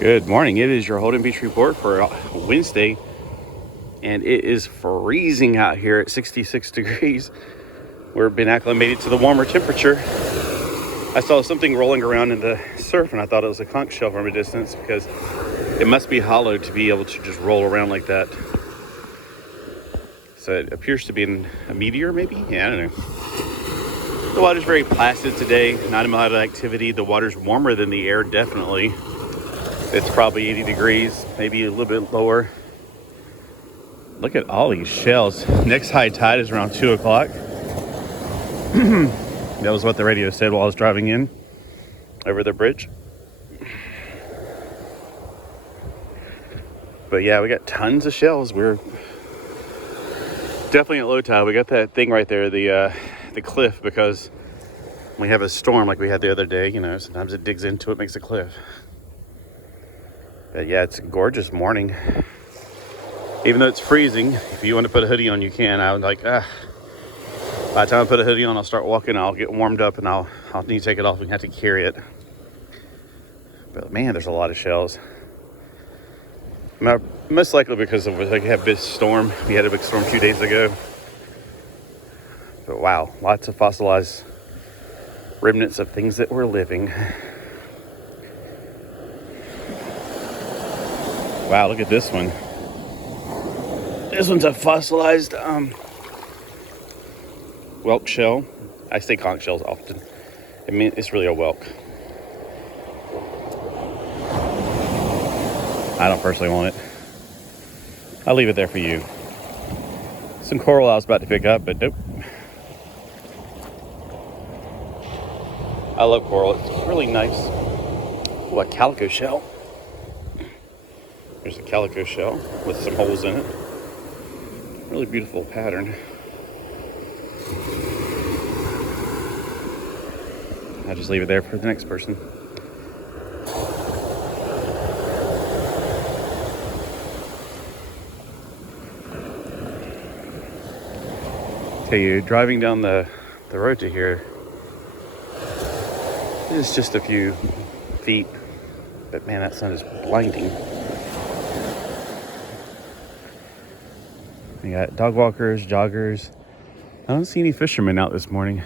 Good morning. It is your Holden Beach Report for Wednesday, and it is freezing out here at 66 degrees. We've been acclimated to the warmer temperature. I saw something rolling around in the surf, and I thought it was a conch shell from a distance because it must be hollow to be able to just roll around like that. So it appears to be a meteor, maybe? Yeah, I don't know. The water's very placid today, not a lot of activity. The water's warmer than the air, definitely. It's probably 80 degrees, maybe a little bit lower. Look at all these shells. Next high tide is around 2 o'clock. That was what the radio said while I was driving in over the bridge. But yeah, we got tons of shells. We're definitely at low tide. We got that thing right there, the cliff, because when we have a storm like we had the other day, you know, sometimes it digs into it, makes a cliff. But yeah, it's a gorgeous morning. Even though it's freezing, if you want to put a hoodie on, you can. I was like, by the time I put a hoodie on, I'll start walking, I'll get warmed up, and I'll need to take it off and have to carry it. But man, there's a lot of shells. Most likely because of like, we had a big storm. We had a big storm 2 days ago. But wow, lots of fossilized remnants of things that were living. Wow, look at this one. This one's a fossilized whelk shell. I say conch shells often. I mean, it's really a whelk. I don't personally want it. I'll leave it there for you. Some coral I was about to pick up, but nope. I love coral. It's really nice. Oh, a calico shell. There's a calico shell with some holes in it. Really beautiful pattern. I'll just leave it there for the next person. Tell you, driving down the road to here, it's just a few feet, but man, that sun is blinding. We got dog walkers, joggers. I don't see any fishermen out this morning.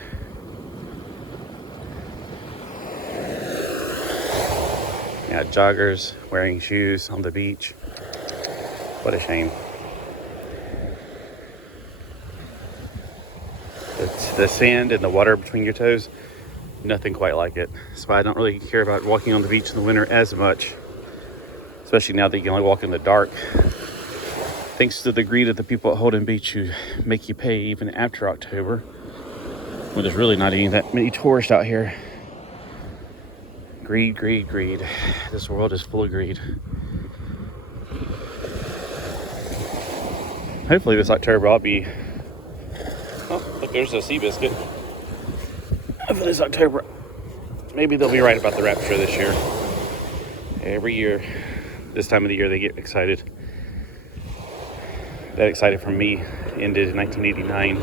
Yeah, joggers wearing shoes on the beach. What a shame. It's the sand and the water between your toes, nothing quite like it. That's why I don't really care about walking on the beach in the winter as much, especially now that you can only walk in the dark. Thanks to the greed of the people at Holden Beach who make you pay even after October, when there's really not even that many tourists out here. Greed, greed, greed. This world is full of greed. Hopefully this October I'll be... Oh, look, there's a sea biscuit. Hopefully this October, maybe they'll be right about the rapture this year. Every year, this time of the year, they get excited. That excited from me ended in 1989.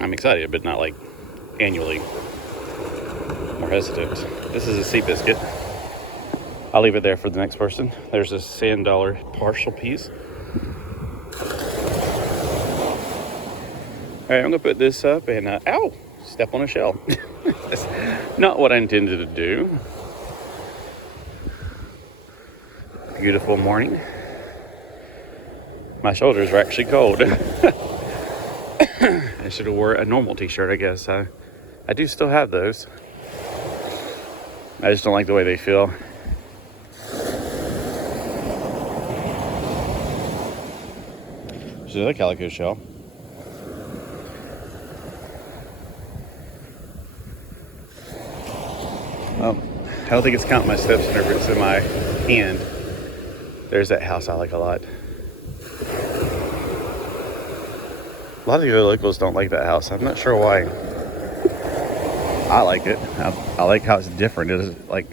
I'm excited, but not like annually. More hesitant. This is a sea biscuit. I'll leave it there for the next person. There's a sand dollar partial piece. All right, I'm gonna put this up and ow, step on a shell. That's not what I intended to do. Beautiful morning. My shoulders are actually cold. I should have wore a normal t-shirt, I guess. I do still have those. I just don't like the way they feel. There's another calico shell. Well, I don't think it's counting my steps whenever it's in my hand. There's that house I like a lot. A lot of the other locals don't like that house. I'm not sure why. I like it. I like how it's different. It is like,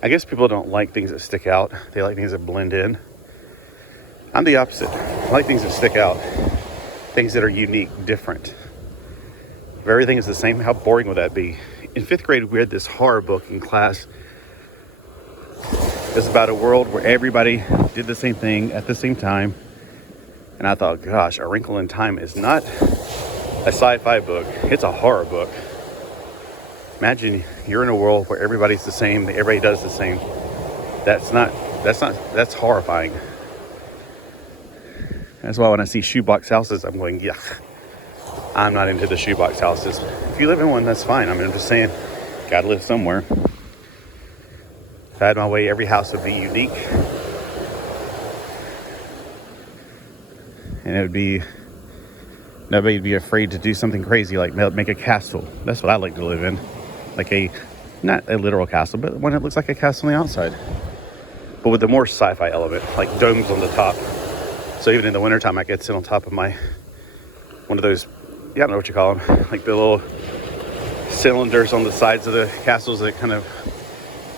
I guess people don't like things that stick out. They like things that blend in. I'm the opposite. I like things that stick out. Things that are unique, different. If everything is the same, how boring would that be? in 5th grade, we read this horror book in class. It's about a world where everybody did the same thing at the same time. And I thought, gosh, A Wrinkle in Time is not a sci-fi book. It's a horror book. Imagine you're in a world where everybody's the same, everybody does the same. That's horrifying. That's why when I see shoebox houses, I'm going, yuck. I'm not into the shoebox houses. If you live in one, that's fine. I mean, I'm just saying, gotta live somewhere. If I had my way, every house would be unique. And it would be, nobody would be afraid to do something crazy like make a castle. That's what I like to live in. Like not a literal castle, but one that looks like a castle on the outside. But with the more sci-fi element, like domes on the top. So even in the wintertime, I could sit on top of one of those, I don't know what you call them, like the little cylinders on the sides of the castles that kind of,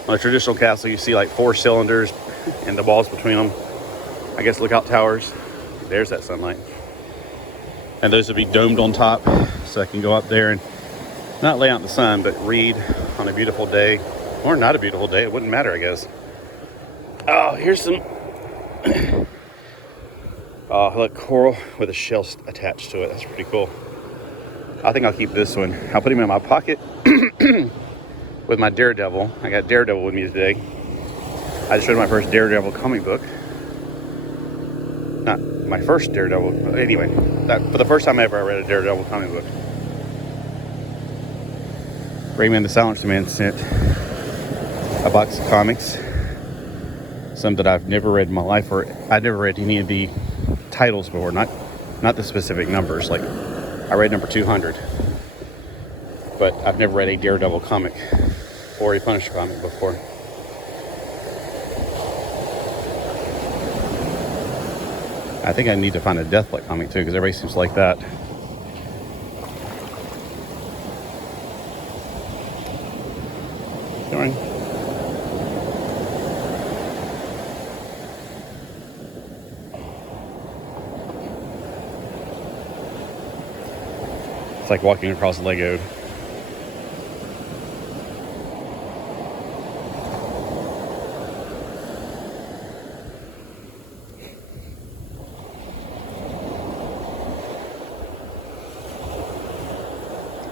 on a traditional castle, you see like 4 cylinders and the walls between them. I guess lookout towers. There's that sunlight. And those would be domed on top, so I can go up there and not lay out in the sun, but read on a beautiful day. Or not a beautiful day, it wouldn't matter, I guess. Oh, here's some... oh, look, coral with a shell attached to it. That's pretty cool. I think I'll keep this one. I'll put him in my pocket with my Daredevil. I got Daredevil with me today. I just read my first Daredevil comic book. Not my first Daredevil. Anyway, for the first time ever, I read a Daredevil comic book. Raymond the Silencer Man sent a box of comics. Some that I've never read in my life, or I've never read any of the titles before, not the specific numbers. Like, I read number 200. But I've never read a Daredevil comic or a Punisher comic before. I think I need to find a Deathlight comic too, because everybody seems to like that. Come on. It's like walking across Lego.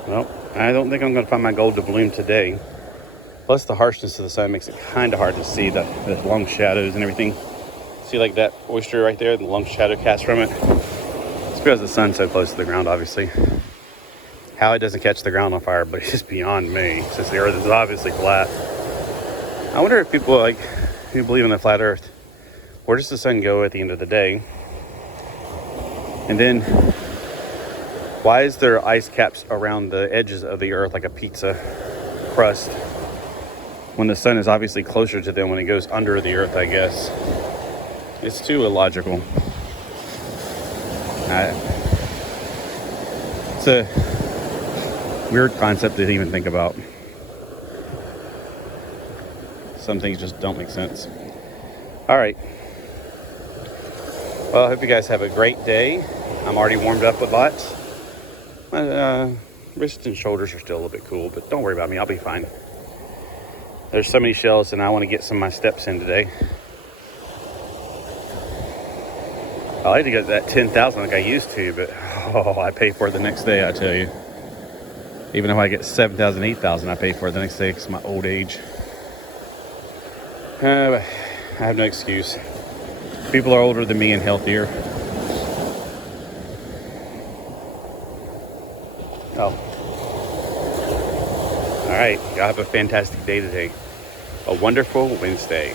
Well, I don't think I'm going to find my gold doubloon today. Plus the harshness of the sun makes it kind of hard to see the long shadows and everything. See like that oyster right there, the long shadow cast from it? It's because the sun's so close to the ground, obviously. How it doesn't catch the ground on fire, but it's just beyond me, since the earth is obviously flat. I wonder if people who believe in the flat earth, where does the sun go at the end of the day? And then, why is there ice caps around the edges of the earth like a pizza crust, when the sun is obviously closer to them when it goes under the earth, I guess? It's too illogical. It's a weird concept to even think about. Some things just don't make sense. All right. Well, I hope you guys have a great day. I'm already warmed up a lot. My wrists and shoulders are still a little bit cool, but don't worry about me. I'll be fine. There's so many shells, and I want to get some of my steps in today. I like to get that 10,000 like I used to, but I pay for it the next day, I tell you. Even if I get 7,000, 8,000, I pay for it the next day because of my old age. I have no excuse. People are older than me and healthier. Oh. All right. Y'all have a fantastic day today. A wonderful Wednesday.